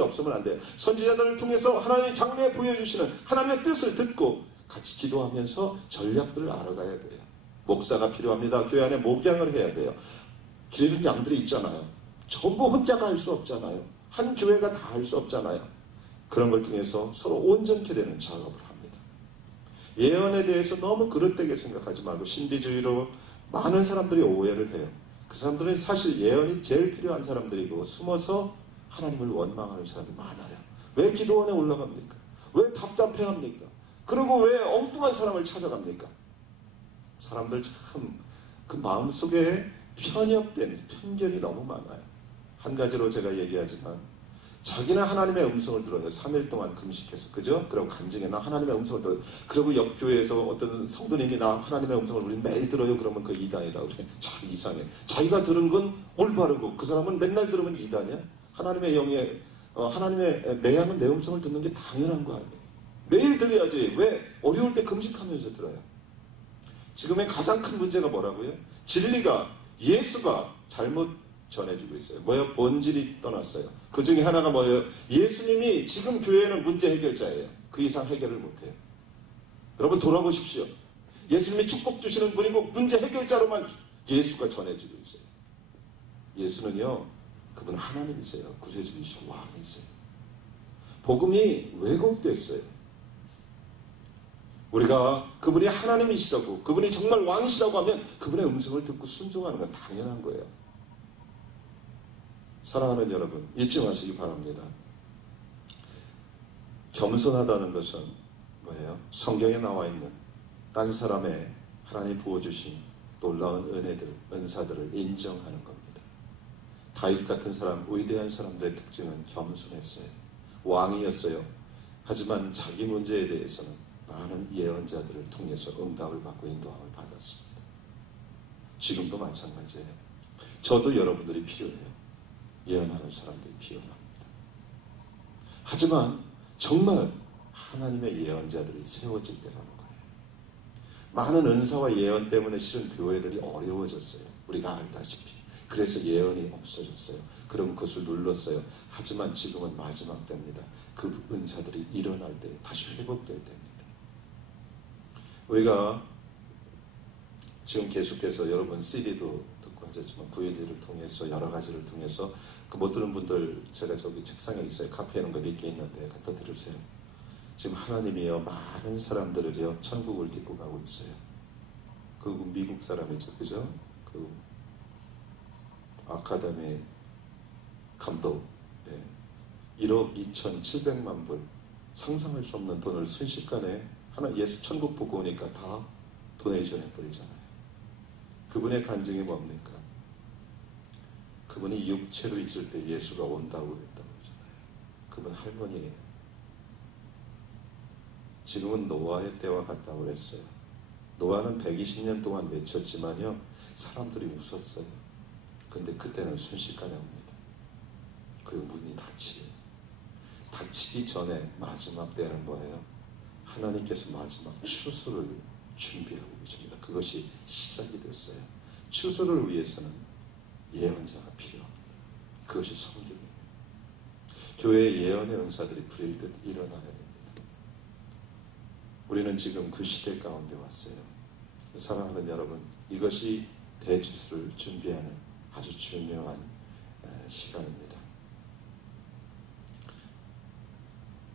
선지자들이 없으면 안 돼요. 선지자들을 통해서 하나님의 장래에 보여주시는 하나님의 뜻을 듣고 같이 기도하면서 전략들을 알아가야 돼요. 목사가 필요합니다. 교회 안에 목양을 해야 돼요. 기르는 양들이 있잖아요. 전부 혼자가 할 수 없잖아요. 한 교회가 다 할 수 없잖아요. 그런 걸 통해서 서로 온전케 되는 작업을 합니다. 예언에 대해서 너무 그릇되게 생각하지 말고 신비주의로 많은 사람들이 오해를 해요. 그 사람들은 사실 예언이 제일 필요한 사람들이고 숨어서 하나님을 원망하는 사람이 많아요. 왜 기도원에 올라갑니까? 왜 답답해합니까? 그리고 왜 엉뚱한 사람을 찾아갑니까? 사람들 참 그 마음속에 편협된 편견이 너무 많아요. 한 가지로 제가 얘기하지만 자기는 하나님의 음성을 들어요. 3일 동안 금식해서. 그죠? 그리고 간증에 나 하나님의 음성을 들어요. 그리고 옆 교회에서 어떤 성도님이 나 하나님의 음성을 우리 매일 들어요. 그러면 그 이단이라고 그래. 참 이상해. 자기가 들은 건 올바르고 그 사람은 맨날 들으면 이단이야? 하나님의 영에 하나님의 내 양은 내 음성을 듣는 게 당연한 거 아니에요. 매일 들어야지. 왜 어려울 때 금식하면서 들어요? 지금의 가장 큰 문제가 뭐라고요? 진리가 예수가 잘못 전해주고 있어요. 뭐예요? 본질이 떠났어요. 그 중에 하나가 뭐예요? 예수님이 지금 교회는 문제 해결자예요. 그 이상 해결을 못해요. 여러분 돌아보십시오. 예수님이 축복 주시는 분이고 문제 해결자로만 예수가 전해주고 있어요. 예수는요, 그분은 하나님이세요. 구세주이시고 왕이세요. 복음이 왜곡됐어요. 우리가 그분이 하나님이시라고, 그분이 정말 왕이시라고 하면 그분의 음성을 듣고 순종하는 건 당연한 거예요. 사랑하는 여러분, 잊지 마시기 바랍니다. 겸손하다는 것은 뭐예요? 성경에 나와 있는 딴 사람의 하나님 부어주신 놀라운 은혜들, 은사들을 인정하는 겁니다. 다윗 같은 사람, 위대한 사람들의 특징은 겸손했어요. 왕이었어요. 하지만 자기 문제에 대해서는 많은 예언자들을 통해서 응답을 받고 인도함을 받았습니다. 지금도 마찬가지예요. 저도 여러분들이 필요해요. 예언하는 사람들이 필요합니다. 하지만 정말 하나님의 예언자들이 세워질 때라는 거예요. 많은 은사와 예언 때문에 실은 교회들이 어려워졌어요. 우리가 알다시피. 그래서 예언이 없어졌어요. 그럼 그것을 눌렀어요. 하지만 지금은 마지막 때입니다. 그 은사들이 일어날 때, 다시 회복될 때입니다. 우리가 지금 계속해서 여러분 CD도 듣고 하셨지만 VD를 통해서 여러 가지를 통해서 그 못 들은 분들 제가 저기 책상에 있어요. 카페에 있는 거 몇 개 있는데 갖다 들으세요. 지금 하나님이요 많은 사람들을요 천국을 딛고 가고 있어요. 그 미국 사람이죠, 그죠? 그 아카데미 감독, 1억 2,700만 불, 상상할 수 없는 돈을 순식간에 하나 예수 천국 보고 오니까 다 도네이션 해버리잖아요. 그분의 간증이 뭡니까? 그분이 육체로 있을 때 예수가 온다고 그랬다고 그러잖아요. 그분 할머니예요. 지금은 노아의 때와 같다고 그랬어요. 노아는 120년 동안 외쳤지만요 사람들이 웃었어요. 근데 그때는 순식간에 옵니다. 그리고 문이 닫혀요. 닫히기 전에 마지막 때는 뭐예요? 하나님께서 마지막 추수를 준비하고 계십니다. 그것이 시작이 됐어요. 추수를 위해서는 예언자가 필요합니다. 그것이 성경이에요. 교회의 예언의 은사들이 불일듯 일어나야 됩니다. 우리는 지금 그 시대 가운데 왔어요. 사랑하는 여러분, 이것이 대추수를 준비하는 아주 중요한 시간입니다.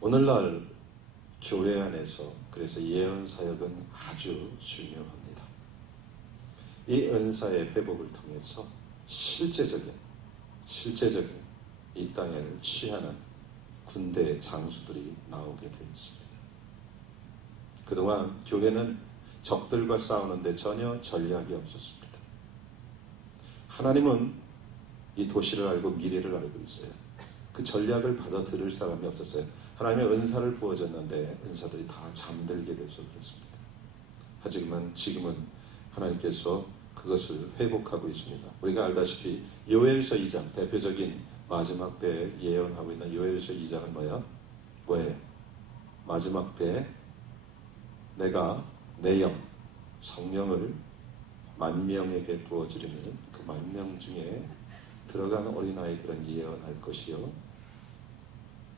오늘날 교회 안에서 그래서 예언 사역은 아주 중요합니다. 이 은사의 회복을 통해서 실제적인 이 땅을 취하는 군대 장수들이 나오게 되어 있습니다. 그동안 교회는 적들과 싸우는데 전혀 전략이 없었습니다. 하나님은 이 도시를 알고 미래를 알고 있어요. 그 전략을 받아들일 사람이 없었어요. 하나님의 은사를 부어줬는데 은사들이 다 잠들게 돼서 그렇습니다. 하지만 지금은 하나님께서 그것을 회복하고 있습니다. 우리가 알다시피 요엘서 2장, 대표적인 마지막 때에 예언하고 있는 요엘서 2장은 뭐예요? 마지막 때에 내가 내 영, 성령을 만명에게 부어주려면 그 만명 중에 들어간 어린아이들은 예언할 것이요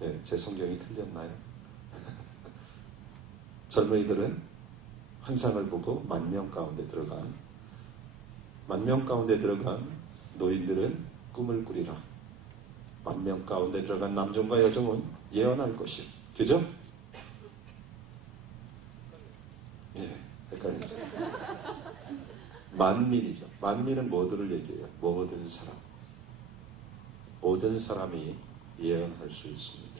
네, 제 성경이 틀렸나요? 젊은이들은 환상을 보고 만명 가운데 들어간 노인들은 꿈을 꾸리라. 만명 가운데 들어간 남종과 여종은 예언할 것이요. 그죠? 예, 헷갈리죠. 만민이죠. 만민은 모두를 얘기해요. 모든 사람. 모든 사람이 예언할 수 있습니다.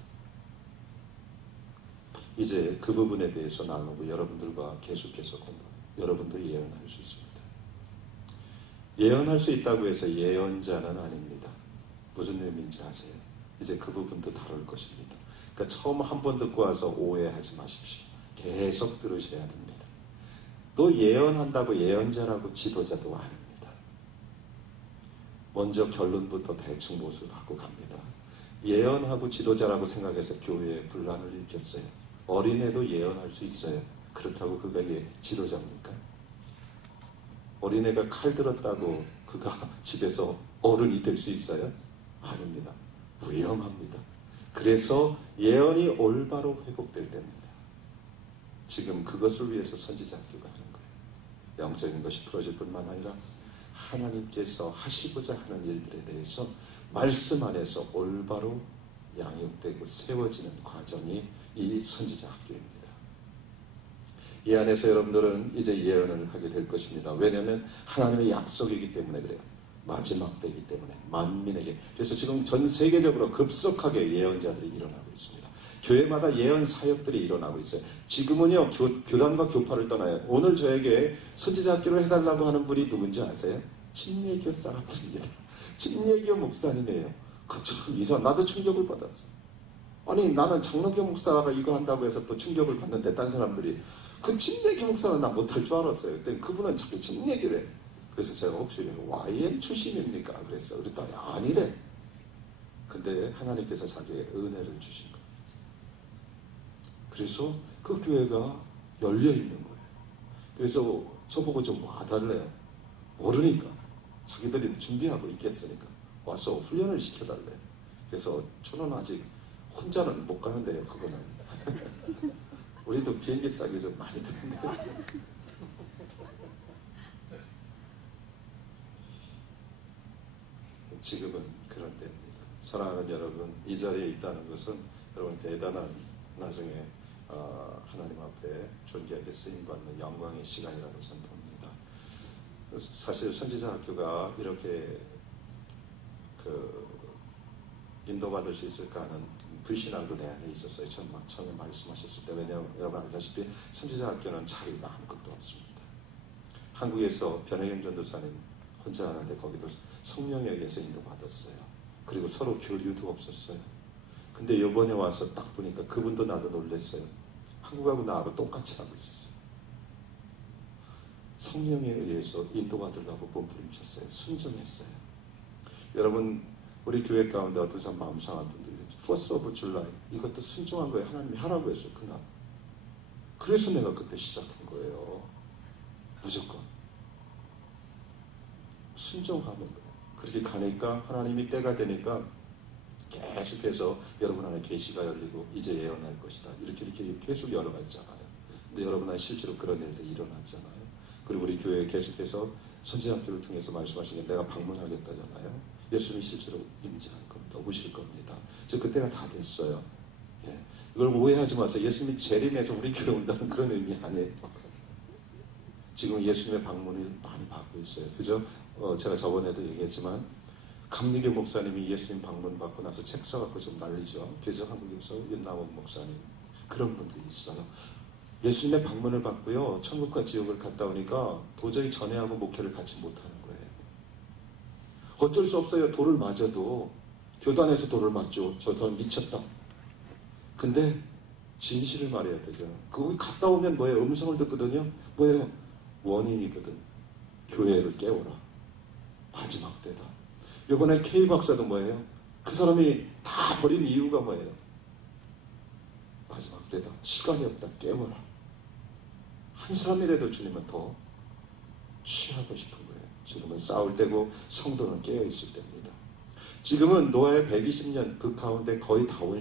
이제 그 부분에 대해서 나누고 여러분들과 계속해서 여러분도 예언할 수 있습니다. 예언할 수 있다고 해서 예언자는 아닙니다. 무슨 의미인지 아세요? 이제 그 부분도 다룰 것입니다. 그러니까 처음 한 번 듣고 와서 오해하지 마십시오. 계속 들으셔야 됩니다. 또 예언한다고 예언자라고 지도자도 아닙니다. 먼저 결론부터 대충 모습하고 갑니다. 예언하고 지도자라고 생각해서 교회에 분란을 일으켰어요. 어린애도 예언할 수 있어요. 그렇다고 그가 지도자입니까? 어린애가 칼 들었다고 그가 집에서 어른이 될 수 있어요? 아닙니다. 위험합니다. 그래서 예언이 올바로 회복될 때입니다. 지금 그것을 위해서 선지자 학교가 하는 거예요. 영적인 것이 풀어질 뿐만 아니라 하나님께서 하시고자 하는 일들에 대해서 말씀 안에서 올바로 양육되고 세워지는 과정이 이 선지자 학교입니다. 이 안에서 여러분들은 이제 예언을 하게 될 것입니다. 왜냐하면 하나님의 약속이기 때문에 그래요. 마지막 때이기 때문에 만민에게. 그래서 지금 전 세계적으로 급속하게 예언자들이 일어나고 있습니다. 교회마다 예언 사역들이 일어나고 있어요. 지금은요, 교단과 교파를 떠나요. 오늘 저에게 선지자 학교를 해달라고 하는 분이 누군지 아세요? 침례교 사람들입니다. 침례교 목사님이에요. 그 참 이상. 나도 충격을 받았어. 아니, 나는 장로교 목사가 이거 한다고 해서 또 충격을 받는데, 다른 사람들이 그 침례교 목사는 나 못할 줄 알았어요. 그때 그분은 자기 침례교래. 그래서 제가 혹시 YM 출신입니까? 그랬어요. 그랬더니 아니래. 근데 하나님께서 자기의 은혜를 주신 거예요. 그래서 그 교회가 열려있는 거예요. 그래서 저보고 좀 와달래요. 모르니까. 자기들이 준비하고 있겠으니까. 와서 훈련을 시켜달래요. 그래서 저는 아직 혼자는 못 가는데요, 그거는. 우리도 비행기 싸게 좀 많이 드는데. 지금은 그런 때입니다. 사랑하는 여러분, 이 자리에 있다는 것은 여러분 대단한 나중에 하나님 앞에 존귀하게 쓰임받는 영광의 시간이라고 저는 봅니다. 사실 선지자 학교가 이렇게 인도받을 수 있을까 하는 불신앙도 내 안에 있었어요. 처음에 말씀하셨을 때. 왜냐하면 여러분 알다시피 선지자 학교는 자리가 아무것도 없습니다. 한국에서 변혜경 전도사님 혼자 하는데 거기도 성령에 의해서 인도받았어요. 그리고 서로 교류도 없었어요. 근데 이번에 와서 딱 보니까 그분도 나도 놀랐어요. 한국하고 나하고 똑같이 하고 있었어요. 성령에 의해서 인도받으려고 몸부림쳤어요. 순종했어요. 여러분, 우리 교회 가운데 어떤 사람 마음 상한 분들이 First of July 이것도 순종한 거예요. 하나님이 하라고 했어요. 그날. 그래서 내가 그때 시작한 거예요. 무조건 순종하는 거예요. 그렇게 가니까 하나님이 때가 되니까 계속해서 여러분 안에 계시가 열리고 이제 예언할 것이다. 이렇게 계속 열어가잖아요. 근데 여러분 안에 실제로 그런 일들이 일어났잖아요. 그리고 우리 교회에 계속해서 선지자학교를 통해서 말씀하신 게 내가 방문하겠다잖아요. 예수님이 실제로 임재할 겁니다. 오실 겁니다. 지금 그때가 다 됐어요. 예. 이걸 오해하지 마세요. 예수님이 재림해서 우리 교회 온다는 그런 의미 아니에요. 지금 예수님의 방문을 많이 받고 있어요. 그죠? 제가 저번에도 얘기했지만 감리교 목사님이 예수님 방문 받고 나서 책 써갖고 좀 난리죠. 그죠? 한국에서 윤남원 목사님. 그런 분들이 있어요. 예수님의 방문을 받고요. 천국과 지옥을 갔다 오니까 도저히 전회하고 목회를 같이 못하는 거예요. 어쩔 수 없어요. 돌을 맞아도. 교단에서 돌을 맞죠. 저 사람 미쳤다. 근데 진실을 말해야 되죠. 거기 갔다 오면 뭐예요? 음성을 듣거든요. 뭐예요? 원인이거든. 교회를 깨워라. 마지막 때다. 이번에 K 박사도 뭐예요? 그 사람이 다 버린 이유가 뭐예요? 마지막 때다. 시간이 없다. 깨워라. 한 사람이라도 주님은 더 취하고 싶은 거예요. 지금은 싸울 때고 성도는 깨어있을 때입니다. 지금은 노아의 120년 그 가운데 거의 다 온